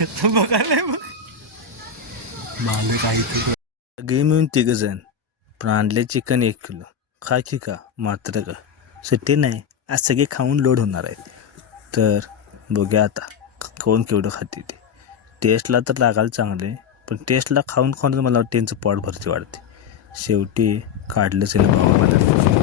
कसं बघायला मग मला काही सगळे मिळून 3 जण पण आणले चिकन 1 किलो. खा की का मात्र का सुट्टी नाही, आज सगळे खाऊन लोड होणार आहेत. तर बघूया आता कोण केवढं खाते ते. टेस्टला तर लागायला चांगले, पण टेस्टला खाऊन खाऊन मला वाटतं त्यांचं पोट भरती वाढते. शेवटी काढलंच आहे ना भावा मला.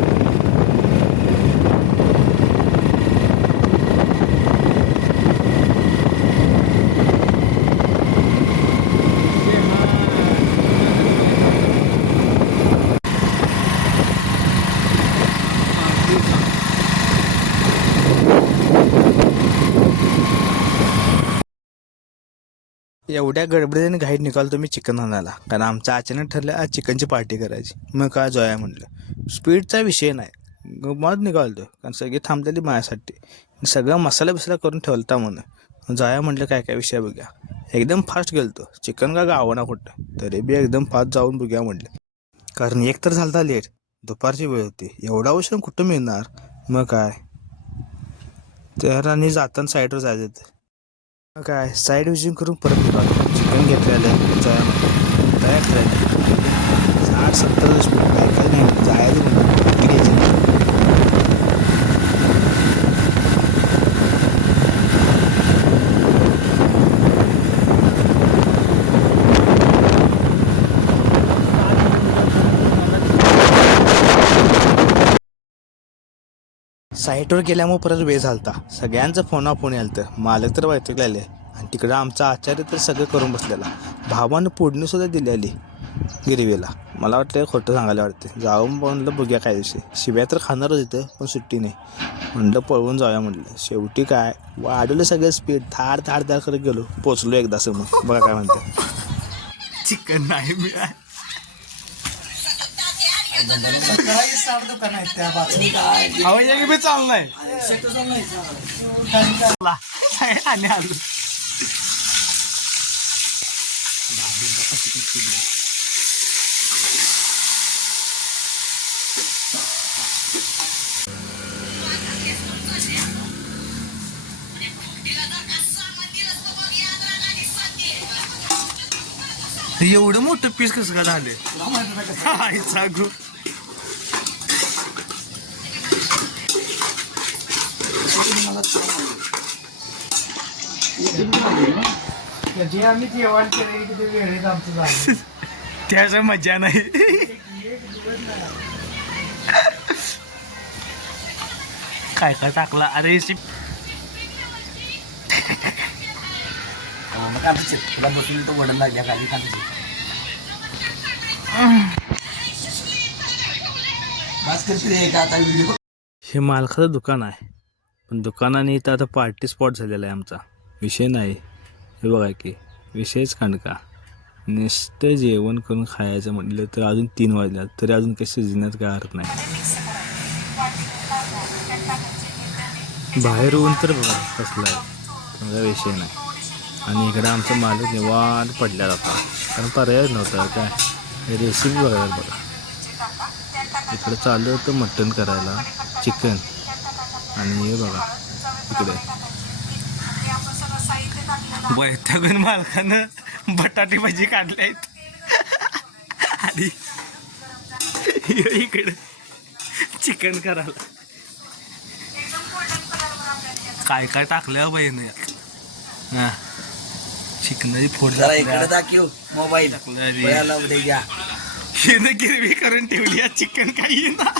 एवढ्या गडबडीने घाईत निघालो मी चिकन आणायला, कारण आमचं अचानक ठरलं आज चिकनची पार्टी करायची. मग काय जोया म्हटलं, स्पीडचा विषय नाही मत निघालो कारण सगळे थांबलेली माझ्यासाठी. सगळं मसाला बिसाला करून ठेवलता म्हणून जोया म्हटलं काय काय विषय बघूया. एकदम फास्ट गेलतो, चिकन का गावना कुठं तरी बी एकदम फास्ट जाऊन बघूया म्हटलं. कारण एक तर झालता लेट, दुपारची वेळ होती, एवढा उशीर कुठं मिळणार. मग काय तर आणि जाताना साईडवर जायचं. काय साईड विजिंग करून परत निघालो. चिकन घेतलेलं जयामध्ये तयार करायला 60-70 स्पीड काय काय नाही जायचं म्हणून घ्यायचं. साईटवर गेल्यामुळे परत वेळ झालता. सगळ्यांचं फोन यालतं. मालक तर वैतागलेले आणि तिकडं आमचा आचार्य तर सगळं करून बसलेला. भावानं फोडणीसुद्धा दिलेली गिरवीला. मला वाटलं खोटं सांगायला वाटते. जाऊन म्हणलं बघूया काय विषय. शिव्या तर खाणारच इथं, पण सुट्टी नाही म्हणलं, पळवून जाऊया म्हटलं. शेवटी काय वाढवलं सगळं स्पीड, थाड करत गेलो. पोचलो एकदा समोर. बघा काय म्हणतं. चिकन नाही मिळालं. दुकान आहेत त्या बाजूला चाललाय आणि आलो. एवढं मोठं पीस कसं का झाले सांगू. जे आम्ही जेवण केलं किती वेळेत आमचं झालं त्याचा मजा नाही. काय काय टाकला अरे तुला बसून तो वडण लागल्या खाली खाली हे मालकाचं दुकान आहे, पण दुकानाने इथं आता पार्टी स्पॉट झालेला आहे आमचा. विषय नाही हे बघा की, विषयच कांडका. नुसतं जेवण करून खायचं म्हटलं तर अजून 3 वाजल्यात, तरी अजून काही शिजण्यात काय अर्थ नाही. बाहेर ऊन तर बघा कसला आहे, काही विषय नाही. आणि इकडं आमचा मालक निवांत पडल्या जाता, कारण पर्याय नव्हता. काय रेसिपी बघायला बघा. इकडं चालू होतं मटण करायला, चिकन. आणि हे बघा इकडे वैतागून मालकानं बटाटे भाजी काढल्या आहेत. आणि इकडे चिकन करायला काय काय टाकलं बाईने. हा चिकनाची फोड दाखव मोबाईल हिने गिरवी करून ठेवली आहे चिकन. काही ना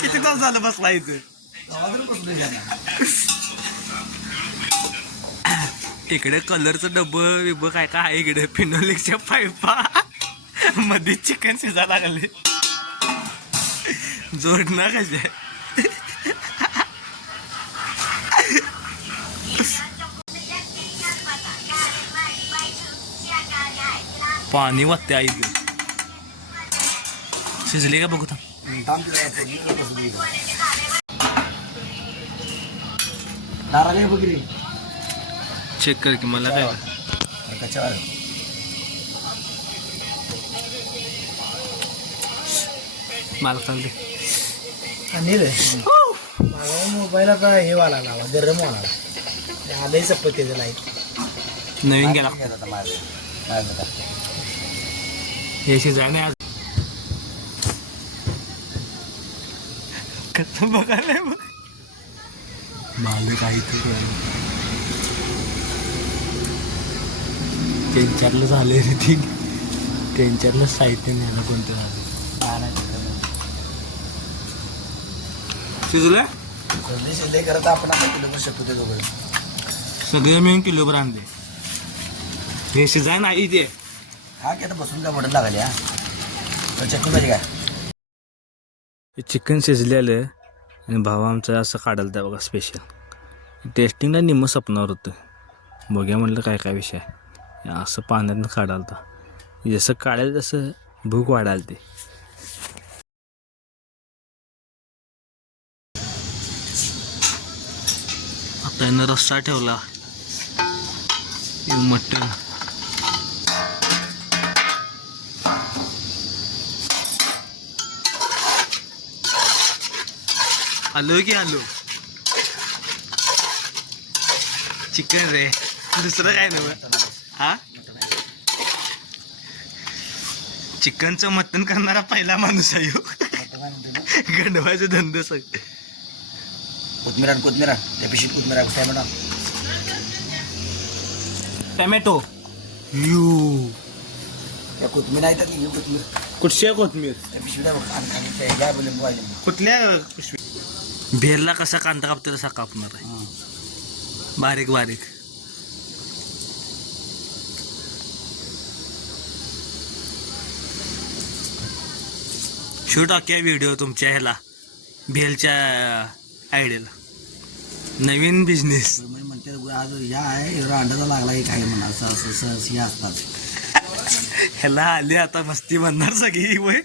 किती तास झालं बसला इथं. इकडे कलरचं डब्बं बिब्ब काय काय आहे. इकडे फिनोलिकच्या पाईपा मध्ये चिकन शिजायला लागले. जोडणार कशा पाणी वाटते आई. शिजले का बघू. चेक कर की मला काय मालकाला दे. माझा मोबाईल आता हे व्हायला लागला गरम व्हायला लागला आलंही चपत त्याचं लाईट नवीन गेला हे शिजायने आज कसं बघायला बघ मालिक काही टेन्चरला झाले रे ती टेन्चरला साहित्य न्यायला कोणतं झालं शिजलं शिजले करत आपण आता किलोमीटर शकतो ते दोघं सगळे मिळून किलोभर आणले हे शिजाय नाही ते हा की आता बसून काय बडत लागले हा तर चटणी पाहिजे काय चिकन शिजलेलं आणि भावा आमचं असं काढायला त्या बघा स्पेशल टेस्टिंगला निम्मं सपनावर होतं बघ्या म्हटलं काय काय विषय आहे असं पाण्यातनं काढायला तर जसं काढायला तसं भूक वाढायला ते आता यानं रस्सा ठेवला मटण आलो की आलो चिकन रे दुसरं काय नव्हतं हा चिकनचं मटण करणारा पहिला माणूस आहे ह्यो. गंडवायचं धंदा सगळं कोथमिरा त्या पिशीत कोथमिरा काय म्हणा टमॅटो यू त्या कोथमिरा येतात की कोथमीर कुठच्या कोथमीर त्या पिशवीला बघ आणि काय बोलले पाहिजे कुठल्या भेरला कसा कांदा कापतो तसा कापणार आहे बारीक बारीक शूट टाक्या व्हिडिओ तुमच्या ह्याला भेलच्या आयडियाला नवीन बिझनेस म्हणते आज या आहे एवढा अंडाचा लागला की काय म्हणा असं असं सहज हे असतात ह्याला आली आता मस्ती म्हणणार सगळी वय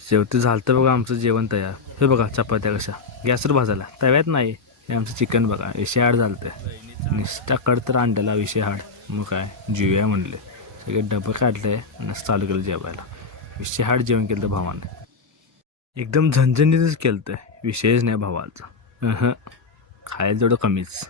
शेवटी झालं बघा आमचं जेवण तयार हे बघा चपात्या कशा गॅसवर भाजायला तव्यात नाही हे आमचं चिकन बघा विषय हाड झालं ते निस्ता कड तर अंड्याला विषय हाड मग काय जीवया म्हणले सगळे डबं काढले आणि चालू केलं जेवायला विषय हाड जेवण केलं भावानं एकदम झणझणीतच केलं विषयच नाही भावाचा खायला तेवढं कमीच